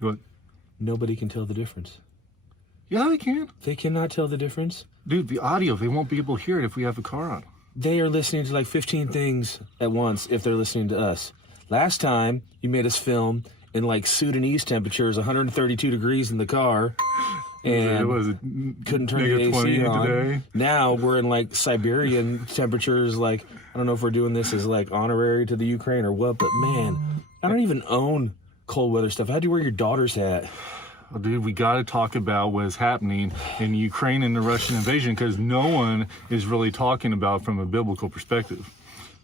What? Nobody can tell the difference. Yeah, they can. They cannot tell the difference. Dude, the audio, they won't be able to hear it if we have the car on. They are listening to like 15 things at once if they're listening to us. Last time, you made us film in like Sudanese temperatures, 132 degrees in the car. And couldn't turn the AC on. Today. Now we're in like Siberian temperatures. Like, I don't know if we're doing this as like honorary to the Ukraine or what, but man, I don't even own cold weather stuff. How'd you wear your daughter's hat? Well, dude, we got to talk about what's happening in Ukraine and the Russian invasion because no one is really talking about from a biblical perspective.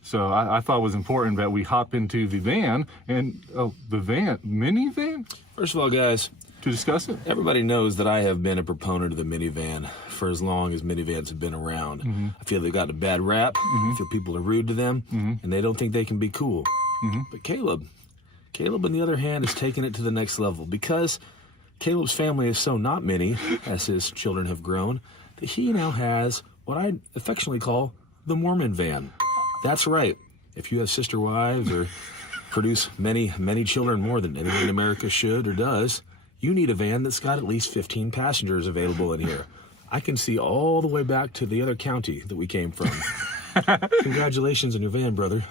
So I thought it was important that we hop into the van and minivan. First of all, guys, to discuss it. Everybody knows that I have been a proponent of the minivan for as long as minivans have been around. Mm-hmm. I feel they've got a bad rap. I feel people are rude to them, and they don't think they can be cool. But Caleb, on the other hand, is taking it to the next level because Caleb's family is so not many, as his children have grown, that he now has what I affectionately call the Mormon van. That's right. If you have sister wives or produce many, many children more than anyone in America should or does, you need a van that's got at least 15 passengers available in here. I can see all the way back to the other county that we came from. Congratulations on your van, brother.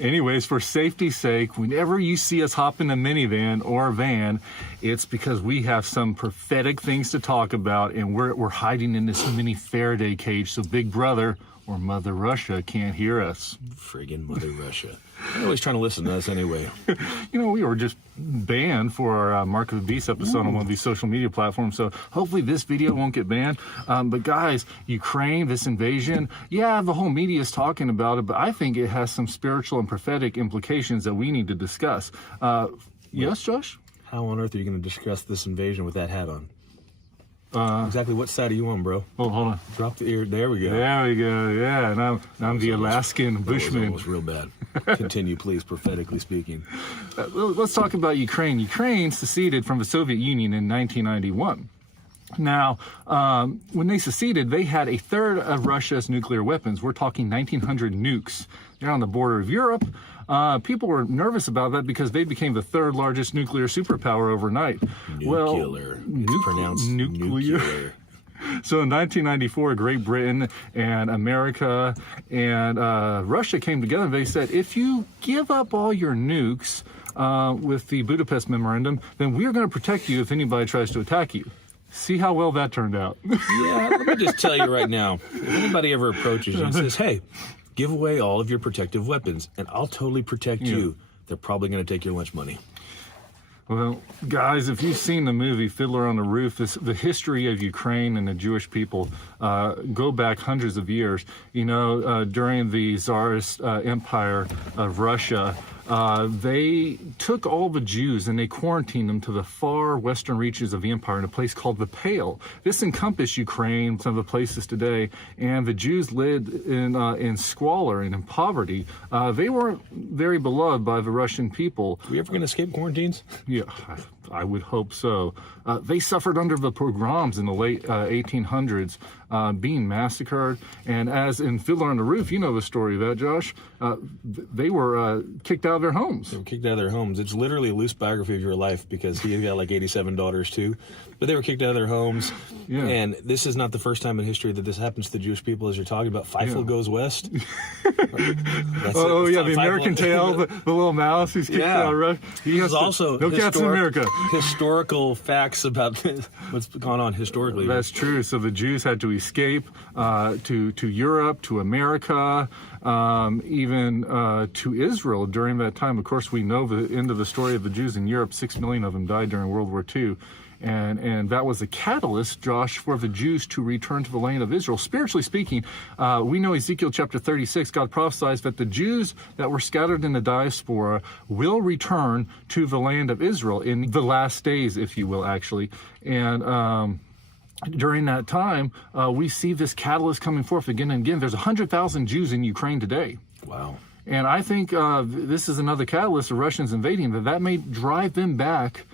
Anyways, for safety's sake, whenever you see us hop in a minivan or a van, it's because we have some prophetic things to talk about, and we're hiding in this mini Faraday cage so Big Brother or Mother Russia can't hear us. Friggin' Mother Russia. They're always trying to listen to us anyway. You know, we were just banned for our Mark of the Beast episode on one of these social media platforms, so hopefully this video won't get banned. But guys, Ukraine, this invasion, yeah, the whole media is talking about it, but I think it has some spiritual and prophetic implications that we need to discuss. Yes, Josh? How on earth are you going to discuss this invasion with that hat on? Exactly what side are you on, bro? Oh, hold on. Drop the ear. There we go. There we go. Yeah, and I'm the Alaskan Bushman. That was real bad. Continue, please, prophetically speaking. Let's talk about Ukraine. Ukraine seceded from the Soviet Union in 1991. Now, when they seceded, they had a third of Russia's nuclear weapons. We're talking 1,900 nukes. They're on the border of Europe. People were nervous about that because they became the third largest nuclear superpower overnight. Nuclear. It's pronounced nuclear. So in 1994, Great Britain and America and Russia came together and they said, if you give up all your nukes with the Budapest Memorandum, then we're going to protect you if anybody tries to attack you. See how well that turned out. Yeah, let me just tell you right now, if anybody ever approaches you and says, hey, give away all of your protective weapons, and I'll totally protect you, they're probably going to take your lunch money. Well, guys, if you've seen the movie Fiddler on the Roof, the history of Ukraine and the Jewish people go back hundreds of years. You know, during the Tsarist Empire of Russia, they took all the Jews and they quarantined them to the far western reaches of the empire in a place called the Pale. This encompassed Ukraine, some of the places today, and the Jews lived in squalor and in poverty. They weren't very beloved by the Russian people. Are we ever going to escape quarantines? Yeah, I would hope so. They suffered under the pogroms in the late 1800s, being massacred. And as in Fiddler on the Roof, you know the story of that, Josh. They were kicked out of their homes. They were kicked out of their homes. It's literally a loose biography of your life because he got like 87 daughters too. But they were kicked out of their homes. Yeah. And this is not the first time in history that this happens to the Jewish people, as you're talking about. Feifel goes west. The American Tail, the little mouse who's kicked out of Russia. He has also no cats in America. Historical facts about what's gone on historically. That's true. So the Jews had to escape to Europe, to America, even to Israel during that time. Of course, we know the end of the story of the Jews in Europe. 6 million of them died during World War II. And that was a catalyst, Josh, for the Jews to return to the land of Israel. Spiritually speaking, we know Ezekiel chapter 36, God prophesies that the Jews that were scattered in the diaspora will return to the land of Israel in the last days, if you will, actually. And during that time, we see this catalyst coming forth again and again. There's 100,000 Jews in Ukraine today. Wow. And I think this is another catalyst of Russians invading, that may drive them back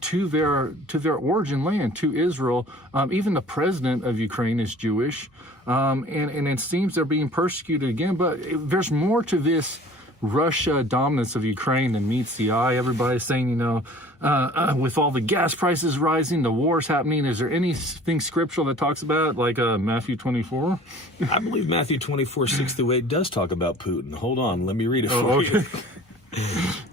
to their origin land, to Israel. Even the president of Ukraine is Jewish, and it seems they're being persecuted again. But there's more to this Russia dominance of Ukraine that meets the eye. Everybody's saying, with all the gas prices rising, the war's happening. Is there anything scriptural that talks about it, like Matthew 24? I believe Matthew 24:6-8 does talk about Putin. Hold on, let me read it for you.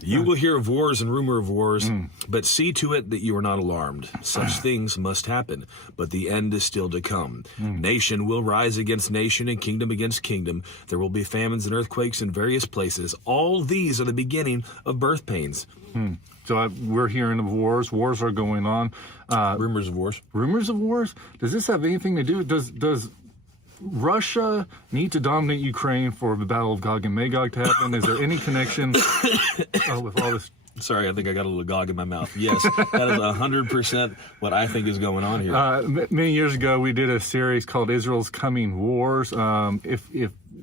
You will hear of wars and rumor of wars, but see to it that you are not alarmed. Such things must happen, but the end is still to come. Nation will rise against nation and kingdom against kingdom. There will be famines and earthquakes in various places. All these are the beginning of birth pains. So we're hearing of wars. Wars are going on. Rumors of wars. Rumors of wars? Does this have anything to do? Does Russia need to dominate Ukraine for the Battle of Gog and Magog to happen? Is there any connection with all this? Sorry, I think I got a little Gog in my mouth. Yes, that is 100% what I think is going on here. Many years ago, we did a series called Israel's Coming Wars. If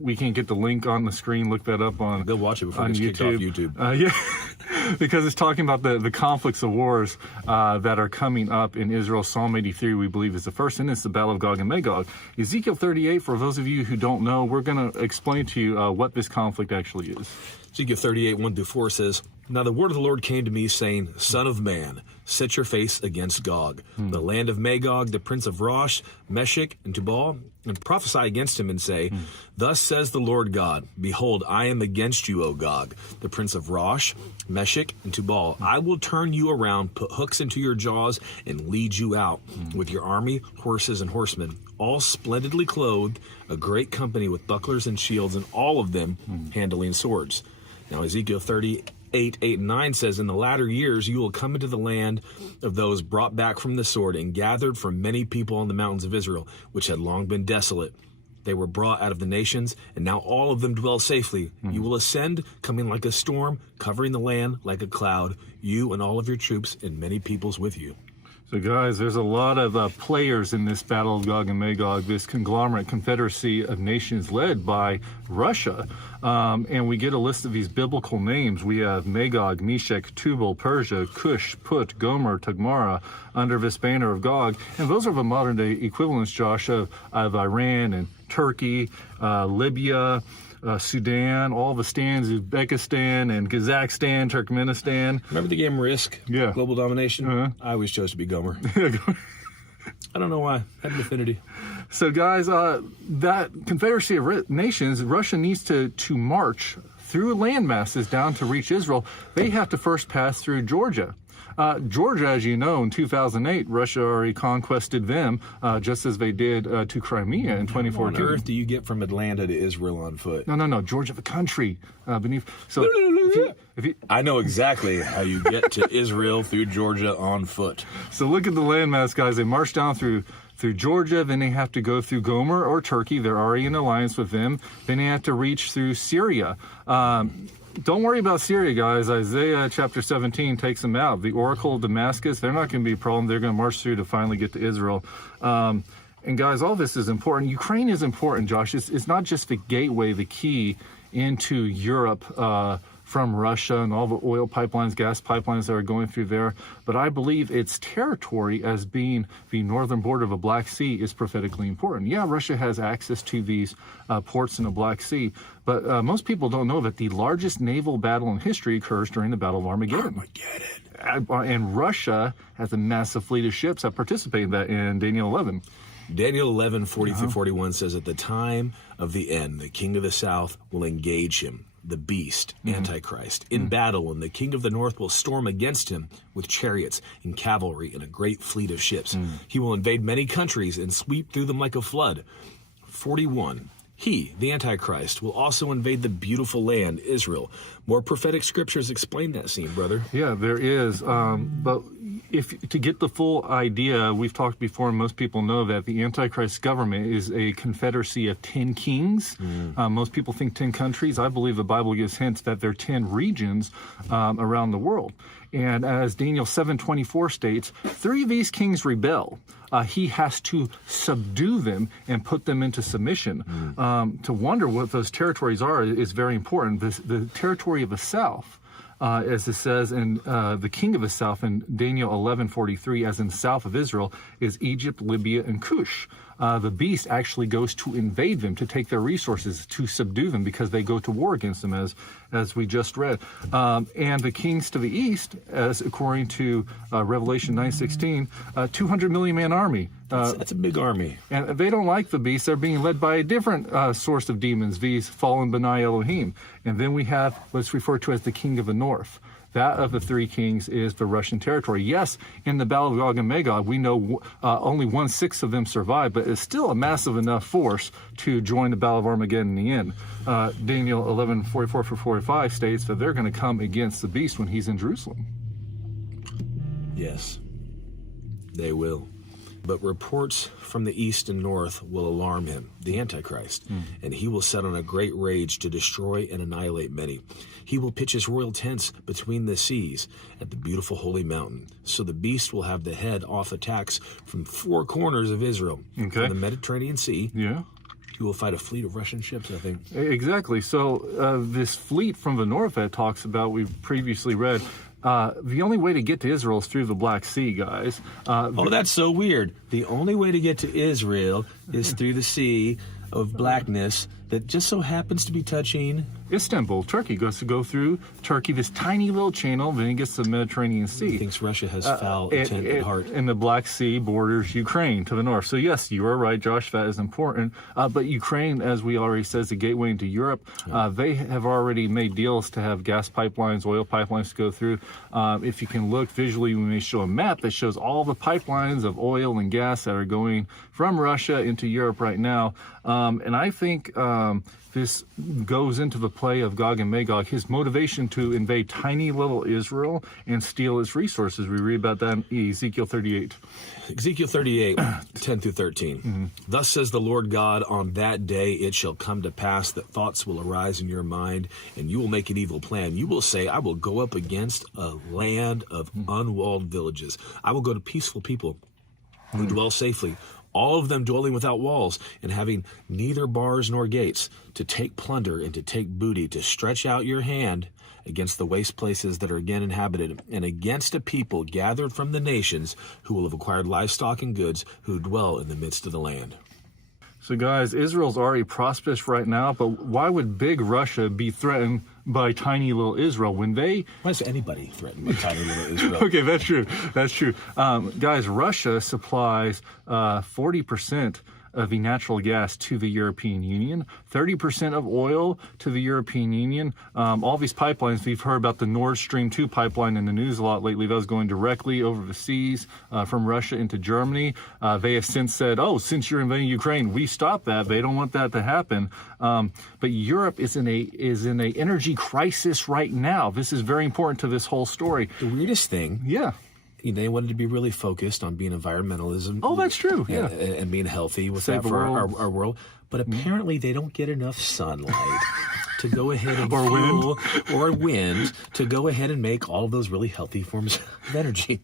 we can't get the link on the screen, look that up on They'll watch it before it gets kicked off YouTube. Yeah, because it's talking about the conflicts of wars that are coming up in Israel. Psalm 83, we believe, is the first, and it's the Battle of Gog and Magog. Ezekiel 38, for those of you who don't know, we're going to explain to you what this conflict actually is. Ezekiel 38, 1-4 says, Now the word of the Lord came to me, saying, Son of man, set your face against Gog, the land of Magog, the prince of Rosh, Meshech, and Tubal, and prophesy against him, and say, Thus says the Lord God, Behold, I am against you, O Gog, the prince of Rosh, Meshech, and Tubal. I will turn you around, put hooks into your jaws, and lead you out with your army, horses, and horsemen, all splendidly clothed, a great company with bucklers and shields, and all of them handling swords. Now Ezekiel 38, 8 and 9 says, In the latter years you will come into the land of those brought back from the sword and gathered from many people on the mountains of Israel, which had long been desolate. They were brought out of the nations, and now all of them dwell safely. You will ascend, coming like a storm, covering the land like a cloud, you and all of your troops and many peoples with you. So guys, there's a lot of players in this Battle of Gog and Magog, this conglomerate confederacy of nations led by Russia. And we get a list of these biblical names. We have Magog, Meshech, Tubal, Persia, Cush, Put, Gomer, Tagmara, under this banner of Gog. And those are the modern day equivalents, Josh, of Iran and Turkey, Libya, Sudan, all the stands, Uzbekistan and Kazakhstan, Turkmenistan. Remember the game Risk? Yeah. Global Domination? I always chose to be Gomer. I don't know why. Had an affinity. So, guys, that Confederacy of Nations, Russia needs to march through land masses down to reach Israel. They have to first pass through Georgia. Georgia, as you know, in 2008, Russia already conquested them, just as they did to Crimea in 2014. What on earth do you get from Atlanta to Israel on foot? No, Georgia, the country beneath. So, if you, I know exactly how you get to Israel through Georgia on foot. So look at the landmass, guys. They march down through Georgia, then they have to go through Gomer or Turkey. They're already in alliance with them. Then they have to reach through Syria. Don't worry about Syria, guys. Isaiah chapter 17 takes them out. The Oracle of Damascus, they're not going to be a problem. They're going to march through to finally get to Israel. And guys, all this is important. Ukraine is important, Josh. It's not just the gateway, the key into Europe from Russia and all the oil pipelines, gas pipelines that are going through there. But I believe its territory as being the northern border of the Black Sea is prophetically important. Yeah, Russia has access to these ports in the Black Sea, but most people don't know that the largest naval battle in history occurs during the Battle of Armageddon. And Russia has a massive fleet of ships that participate in that in Daniel 11. Daniel 11, 40-41 says, At the time of the end, the king of the south will engage him, the beast, Antichrist, in battle, and the king of the north will storm against him with chariots and cavalry and a great fleet of ships. He will invade many countries and sweep through them like a flood. 41. He, the Antichrist, will also invade the beautiful land, Israel. More prophetic scriptures explain that scene, brother. Yeah, there is. But to get the full idea, we've talked before, and most people know that the Antichrist government is a confederacy of 10 kings. Most people think 10 countries. I believe the Bible gives hints that there are 10 regions around the world. And as Daniel 7:24 states, 3 of these kings rebel. He has to subdue them and put them into submission. To wonder what those territories are is very important. The territory of the south, as it says in the king of the south in Daniel 11:43, as in the south of Israel, is Egypt, Libya, and Cush. The beast actually goes to invade them, to take their resources, to subdue them, because they go to war against them, as as we just read. And the kings to the east, as according to Revelation 9:16, 200 million man army. That's a big army. And they don't like the beast. They're being led by a different source of demons, these fallen Benai Elohim. And then we have what's referred to as the king of the north. That of the three kings is the Russian territory. Yes, in the Battle of Gog and Magog, we know only 1/6 of them survived, but it's still a massive enough force to join the Battle of Armageddon in the end. Daniel 11:44-45 states that they're going to come against the beast when he's in Jerusalem. Yes, they will. But reports from the east and north will alarm him, the Antichrist, and he will set on a great rage to destroy and annihilate many. He will pitch his royal tents between the seas at the beautiful holy mountain. So the beast will have the head off attacks from 4 corners of Israel. Okay. From the Mediterranean Sea, Yeah. he will fight a fleet of Russian ships, I think. Exactly. So this fleet from the north that talks about, we've previously read, the only way to get to Israel is through the Black Sea, guys. Oh, that's so weird. The only way to get to Israel is through the Sea of Blackness that just so happens to be touching. Istanbul, Turkey, goes to go through Turkey, this tiny little channel, then it gets to the Mediterranean Sea. He thinks Russia has foul intent at heart. And the Black Sea borders Ukraine to the north. So yes, you are right, Josh, that is important. But Ukraine, as we already said, is the gateway into Europe. They have already made deals to have gas pipelines, oil pipelines to go through. If you can look visually, we may show a map that shows all the pipelines of oil and gas that are going from Russia into Europe right now. And I think this goes into the play of Gog and Magog, his motivation to invade tiny little Israel and steal its resources. We read about that in Ezekiel 38. Ezekiel 38, 10-13. Thus says the Lord God, on that day it shall come to pass that thoughts will arise in your mind, and you will make an evil plan. You will say, I will go up against a land of unwalled villages. I will go to peaceful people who dwell safely, all of them dwelling without walls and having neither bars nor gates, to take plunder and to take booty, to stretch out your hand against the waste places that are again inhabited, and against a people gathered from the nations who will have acquired livestock and goods, who dwell in the midst of the land. So guys, Israel's already prosperous right now, but why would big Russia be threatened by tiny little Israel when they... Why is anybody threatened by tiny little Israel? Okay, that's true. That's true. Guys, Russia supplies 40% of the natural gas to the European Union, 30% of oil to the European Union. All these pipelines, we've heard about the Nord Stream 2 pipeline in the news a lot lately. That was going directly over the seas from Russia into Germany. They have since said, oh, since you're invading Ukraine, we stopped that. They don't want that to happen. But Europe is in a energy crisis right now. This is very important to this whole story. The weirdest thing, Yeah. they wanted to be really focused on being environmentalism. Oh, that's true. Yeah. And being healthy with Save that the for world. our world. But apparently they don't get enough sunlight to go ahead and Or fuel, or wind to go ahead and make all of those really healthy forms of energy.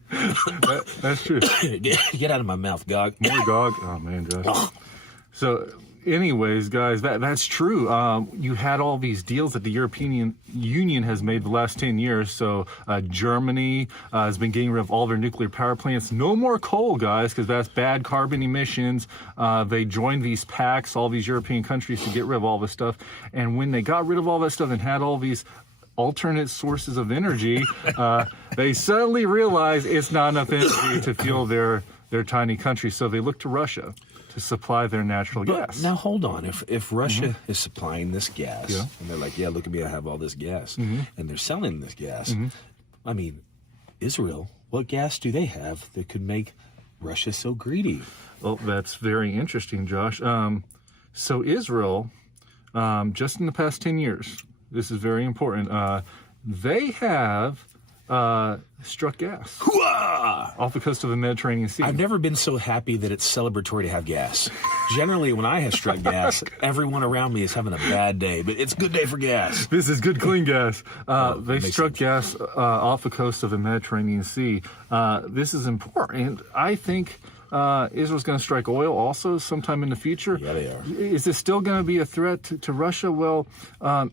That's true. Get out of my mouth, Gog. More Gog. Oh man, Josh. So, anyways, guys, that's true. You had all these deals that the European Union has made the last 10 years. So Germany has been getting rid of all their nuclear power plants. No more coal, guys, because that's bad carbon emissions. They joined these pacts, all these European countries, to get rid of all this stuff. And when they got rid of all that stuff and had all these alternate sources of energy, they suddenly realized it's not enough energy to fuel their tiny country. So they looked to Russia to supply their natural gas. Now hold on. If Russia is supplying this gas, Yeah. and they're like, yeah, look at me, I have all this gas, and they're selling this gas, I mean, Israel, what gas do they have that could make Russia so greedy? Well, that's very interesting, Josh. So Israel, just in the past 10 years, this is very important, they have struck gas off the coast of the Mediterranean Sea. I've never been so happy that it's celebratory to have gas. Generally, when I have struck gas, everyone around me is having a bad day, but it's a good day for gas. This is good, clean gas. They makes struck gas off the coast of the Mediterranean Sea. This is important. I think Israel's going to strike oil also sometime in the future. Yeah, they are. Is this still going to be a threat to Russia? Well,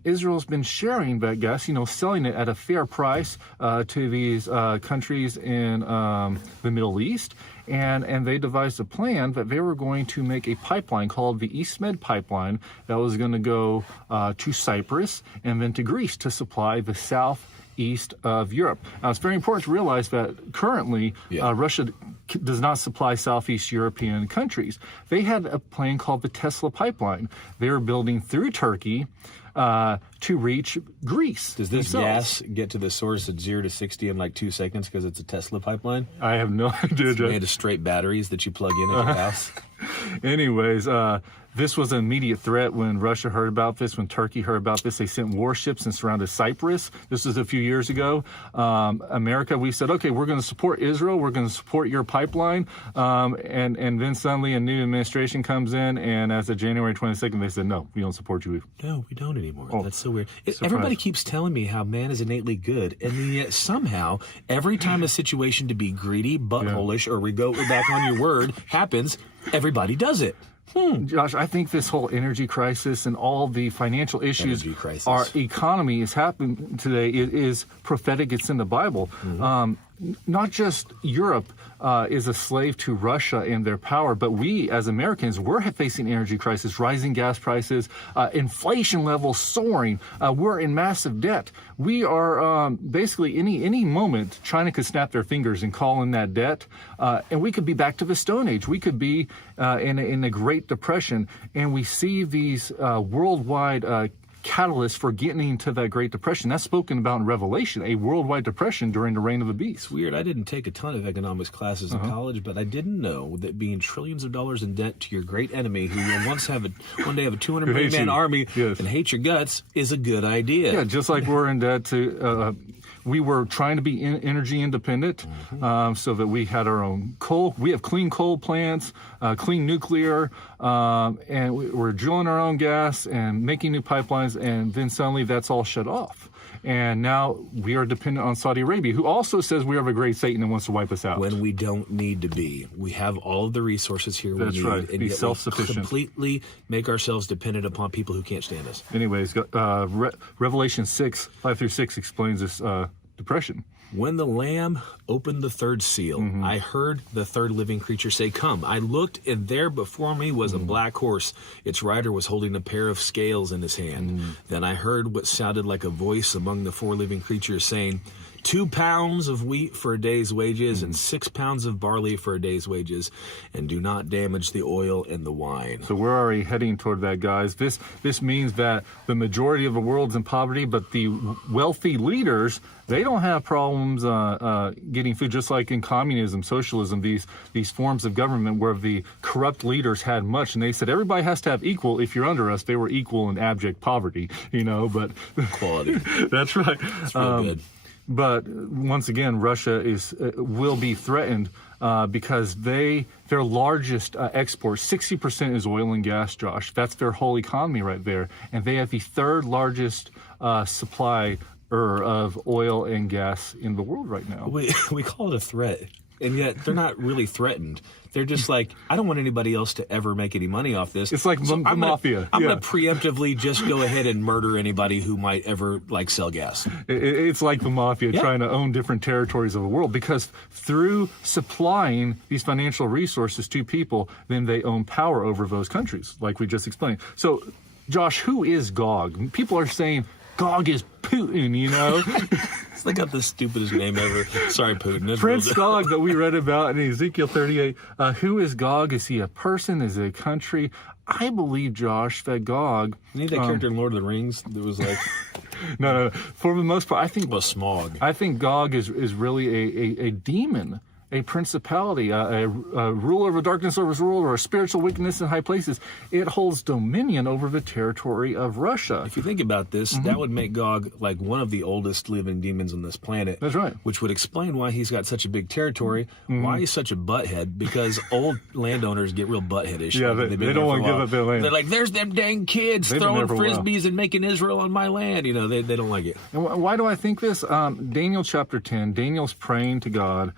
Israel's been sharing that gas, selling it at a fair price to these countries in the Middle East. and they devised a plan that they were going to make a pipeline called the East Med pipeline that was going to go to Cyprus and then to Greece to supply the southeast of Europe. Now, it's very important to realize that currently Russia does not supply Southeast European countries. They had a plan called the Tesla pipeline. They were building through Turkey to reach Greece. Does this themselves. gas get to the source at 0 to 60 in like 2 seconds because it's a Tesla pipeline? I have no idea. It's made of straight batteries that you plug in at your house. Anyways, this was an immediate threat when Russia heard about this, when Turkey heard about this. They sent warships and surrounded Cyprus. This was a few years ago. America, we said, okay, we're going to support Israel. We're going to support your pipeline. And then suddenly a new administration comes in, and as of January 22nd, they said, no, we don't support you. No, we don't anymore. Oh, that's so weird. Everybody keeps telling me how man is innately good, and then yet somehow, every time a situation to be greedy, buttholish, or we go back on your word happens, everybody does it. Josh, I think this whole energy crisis and all the financial issues our economy is happening today is prophetic. It's in the Bible. Not just Europe is a slave to Russia and their power, but we as Americans, we're facing energy crisis, rising gas prices, inflation levels soaring. We're in massive debt. We are basically any moment China could snap their fingers and call in that debt, and we could be back to the Stone Age. We could be in a Great Depression, and we see these worldwide catalyst for getting into that Great Depression. That's spoken about in Revelation, a worldwide depression during the reign of the beast. It's weird. I didn't take a ton of economics classes in college, but I didn't know that being trillions of dollars in debt to your great enemy, who will one day have a 200 million man army and hate your guts, is a good idea. Yeah, just like we're in debt to. We were trying to be energy independent so that we had our own coal. We have clean coal plants, clean nuclear, and we're drilling our own gas and making new pipelines, and then suddenly that's all shut off. And now we are dependent on Saudi Arabia, who also says we have a great Satan and wants to wipe us out. When we don't need to be. We have all of the resources here we need. That's right. And be yet self-sufficient. We completely make ourselves dependent upon people who can't stand us. Anyways, Revelation 6:5-6 explains this depression. When the Lamb opened the third seal, I heard the third living creature say, "Come." I looked, and there before me was a black horse. Its rider was holding a pair of scales in his hand. Then I heard what sounded like a voice among the four living creatures saying, 2 pounds of wheat for a day's wages and 6 pounds of barley for a day's wages, and do not damage the oil and the wine. So we're already heading toward that, guys. This means that the majority of the world's in poverty, but the wealthy leaders, they don't have problems getting food, just like in communism, socialism, these forms of government where the corrupt leaders had much, and they said everybody has to have equal. If you're under us, they were equal in abject poverty, but Quality. That's right. That's real good. But once again, Russia will be threatened because their largest export, 60% is oil and gas, Josh. That's their whole economy right there. And they have the third largest supply of oil and gas in the world right now. We call it a threat, and yet they're not really threatened. They're just like, I don't want anybody else to ever make any money off this. It's like the mafia. I'm going to preemptively just go ahead and murder anybody who might ever sell gas. It's like the mafia trying to own different territories of the world, because through supplying these financial resources to people, then they own power over those countries, like we just explained. So, Josh, who is Gog? People are saying Gog is Putin, They got the stupidest name ever. Sorry, Putin. Prince Gog that we read about in Ezekiel 38. Who is Gog? Is he a person? Is it a country? I believe, Josh, that Gog... You need that character in Lord of the Rings that was like... No. For the most part, I think... Well, Smaug. I think Gog is really a demon, a principality, a ruler of the darkness over his world, or a spiritual wickedness in high places. It holds dominion over the territory of Russia. If you think about this, that would make Gog like one of the oldest living demons on this planet. That's right. Which would explain why he's got such a big territory, why he's such a butthead, because old landowners get real buttheadish. Yeah, they don't want to give up their land. They're like, there's them dang kids throwing frisbees and making Israel on my land. They don't like it. And why do I think this? Daniel chapter 10, Daniel's praying to God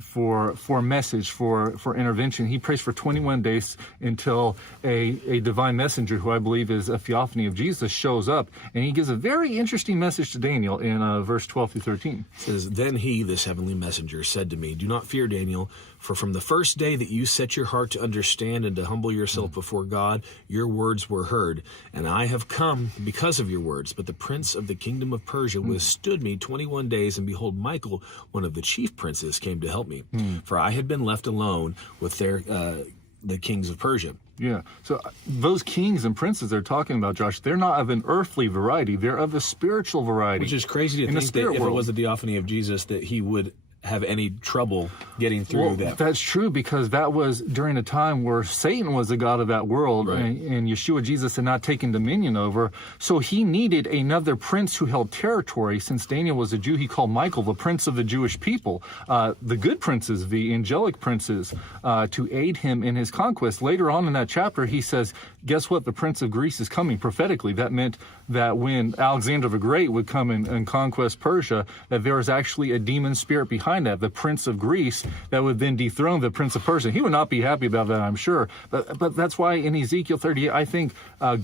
for a message, for intervention. He prays for 21 days until a divine messenger, who I believe is a theophany of Jesus, shows up, and he gives a very interesting message to Daniel in verse 12 through 13. It says, "Then he, this heavenly messenger, said to me, 'Do not fear, Daniel, For from the first day that you set your heart to understand and to humble yourself before God, your words were heard. And I have come because of your words. But the prince of the kingdom of Persia withstood me 21 days, and behold, Michael, one of the chief princes, came to help me. For I had been left alone with the kings of Persia. Yeah. So those kings and princes they're talking about, Josh, they're not of an earthly variety. They're of a spiritual variety. Which is crazy to think that if it was the theophany of Jesus, that he would have any trouble getting through that. That's true, because that was during a time where Satan was the god of that world, Right. and Yeshua Jesus had not taken dominion over. So he needed another prince who held territory. Since Daniel was a Jew, he called Michael the prince of the Jewish people, the good princes, the angelic princes, to aid him in his conquest. Later on in that chapter, he says, guess what? The prince of Greece is coming. Prophetically, that meant that when Alexander the Great would come and conquest Persia, that there was actually a demon spirit behind that, the prince of Greece, that would then dethrone the prince of Persia. He would not be happy about that, I'm sure. But that's why in Ezekiel 38, I think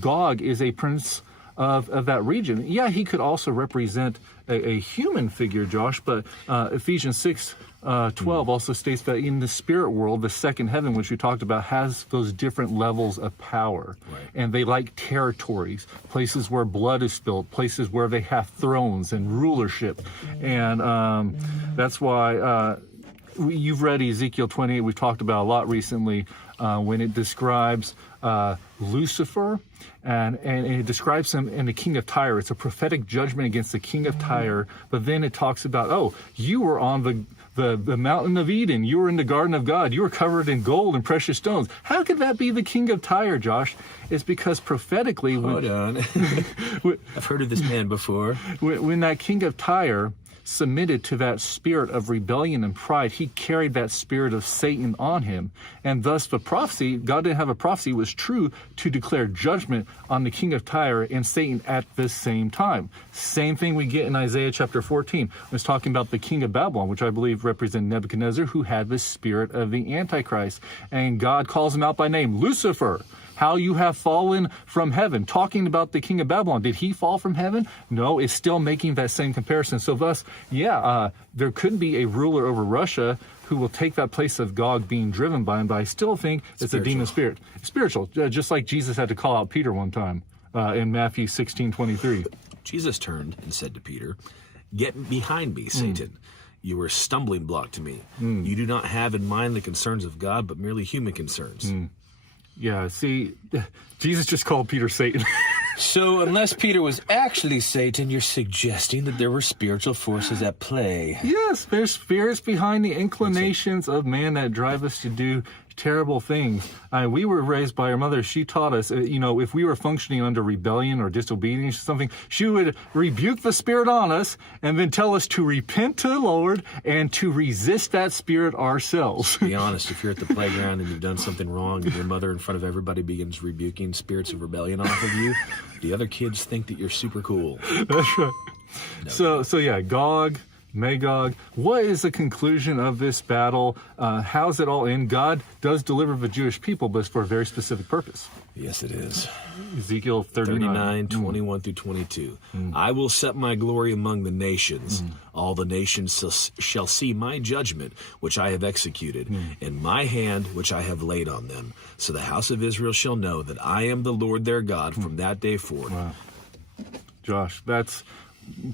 Gog is a prince of that region. Yeah, he could also represent a human figure, Josh, but Ephesians 6:12 also states that in the spirit world, the second heaven, which we talked about, has those different levels of power. Right. And they like territories, places where blood is spilled, places where they have thrones and rulership. And that's why you've read Ezekiel 28, we've talked about a lot recently, when it describes Lucifer, and it describes him in the king of Tyre. It's a prophetic judgment against the king of Tyre, but then it talks about, oh, you were on the mountain of Eden, you were in the garden of God, you were covered in gold and precious stones. How could that be the king of Tyre, Josh? It's because prophetically... Hold on. I've heard of this man before. When that king of Tyre submitted to that spirit of rebellion and pride, he carried that spirit of Satan on him. And thus the prophecy, God didn't have a prophecy, was true to declare judgment on the king of Tyre and Satan at the same time. Same thing we get in Isaiah chapter 14. It's talking about the king of Babylon, which I believe represents Nebuchadnezzar, who had the spirit of the Antichrist. And God calls him out by name, Lucifer. How you have fallen from heaven. Talking about the king of Babylon. Did he fall from heaven? No, it's still making that same comparison. So thus, there could be a ruler over Russia who will take that place of Gog being driven by him, but I still think it's a demon spirit. Spiritual, just like Jesus had to call out Peter one time in Matthew 16:23. Jesus turned and said to Peter, "Get behind me, Satan. You are a stumbling block to me. You do not have in mind the concerns of God, but merely human concerns." Yeah, see, Jesus just called Peter Satan. So unless Peter was actually Satan, you're suggesting that there were spiritual forces at play. Yes, there's spirits behind the inclinations of man that drive us to do terrible things. We were raised by our mother. She taught us, if we were functioning under rebellion or disobedience or something, she would rebuke the spirit on us and then tell us to repent to the Lord and to resist that spirit ourselves. Be honest, if you're at the playground and you've done something wrong and your mother in front of everybody begins rebuking spirits of rebellion off of you, the other kids think that you're super cool. That's right. So yeah, Gog, Magog. What is the conclusion of this battle? How's it all end? God does deliver the Jewish people, but it's for a very specific purpose. Yes, it is. Ezekiel 39. 21 through 22. I will set my glory among the nations. All the nations shall see my judgment, which I have executed, and my hand, which I have laid on them. So the house of Israel shall know that I am the Lord their God from that day forward. Wow. Josh,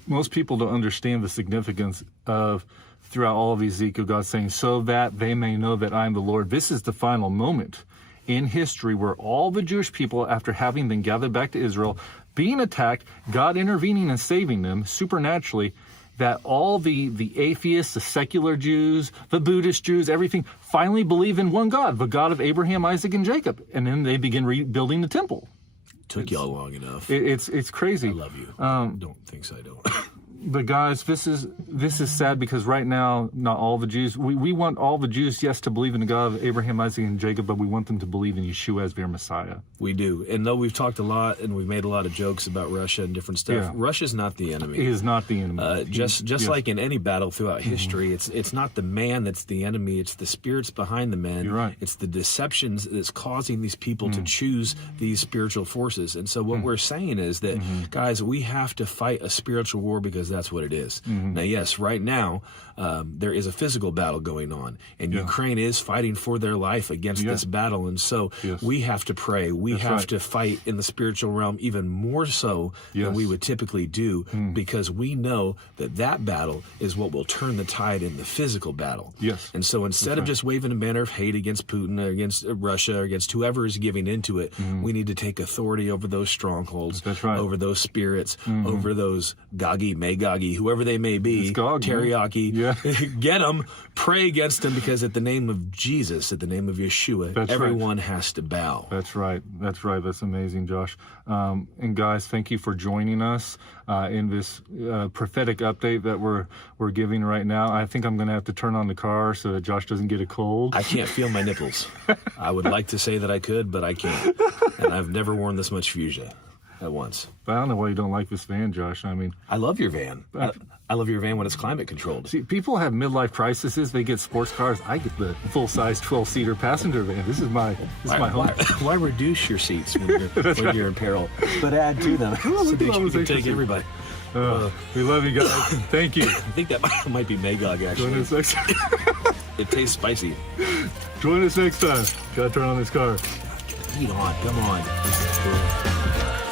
most people don't understand the significance of, throughout all of Ezekiel, God saying, so that they may know that I am the Lord. This is the final moment in history where all the Jewish people, after having been gathered back to Israel, being attacked, God intervening and saving them supernaturally, that all the atheists, the secular Jews, the Buddhist Jews, everything, finally believe in one God, the God of Abraham, Isaac, and Jacob. And then they begin rebuilding the temple. Took y'all long enough. It's crazy. I love you. Don't think so, I don't. But guys, this is sad because right now, not all the Jews, we want all the Jews, yes, to believe in the God of Abraham, Isaac, and Jacob, but we want them to believe in Yeshua as their Messiah. We do. And though we've talked a lot and we've made a lot of jokes about Russia and different stuff, Russia's not the enemy. He is not the enemy. Just like in any battle throughout history, it's not the man that's the enemy, it's the spirits behind the man. You're right. It's the deceptions that's causing these people to choose these spiritual forces. And so what we're saying is that, guys, we have to fight a spiritual war because because that's what it is. Now, yes, right now, there is a physical battle going on, and Ukraine is fighting for their life against this battle. And so we have to pray. We have to fight in the spiritual realm even more so than we would typically do, because we know that that battle is what will turn the tide in the physical battle. Yes. And so instead of just waving a banner of hate against Putin, or against Russia, or against whoever is giving into it, we need to take authority over those strongholds, over those spirits, over those Gagi, Magagi, whoever they may be, teriyaki. Get them, pray against them, because at the name of Jesus, at the name of Yeshua, everyone has to bow. That's right. That's right. That's amazing, Josh. And guys, thank you for joining us in this prophetic update that we're giving right now. I think I'm going to have to turn on the car so that Josh doesn't get a cold. I can't feel my nipples. I would like to say that I could, but I can't. And I've never worn this much fuchsia at once. But I don't know why you don't like this van, Josh. I mean, I love your van. I love your van when it's climate controlled. See, people have midlife crises. They get sports cars. I get the full-size 12-seater passenger van. This is my home. Why reduce your seats when you're in peril, but add to them so that you can take everybody. We love you guys. Thank you. I think that might be Magog, actually. Join us next time. It tastes spicy. Join us next time. Gotta turn on this car. Heat on. Come on. This is cool.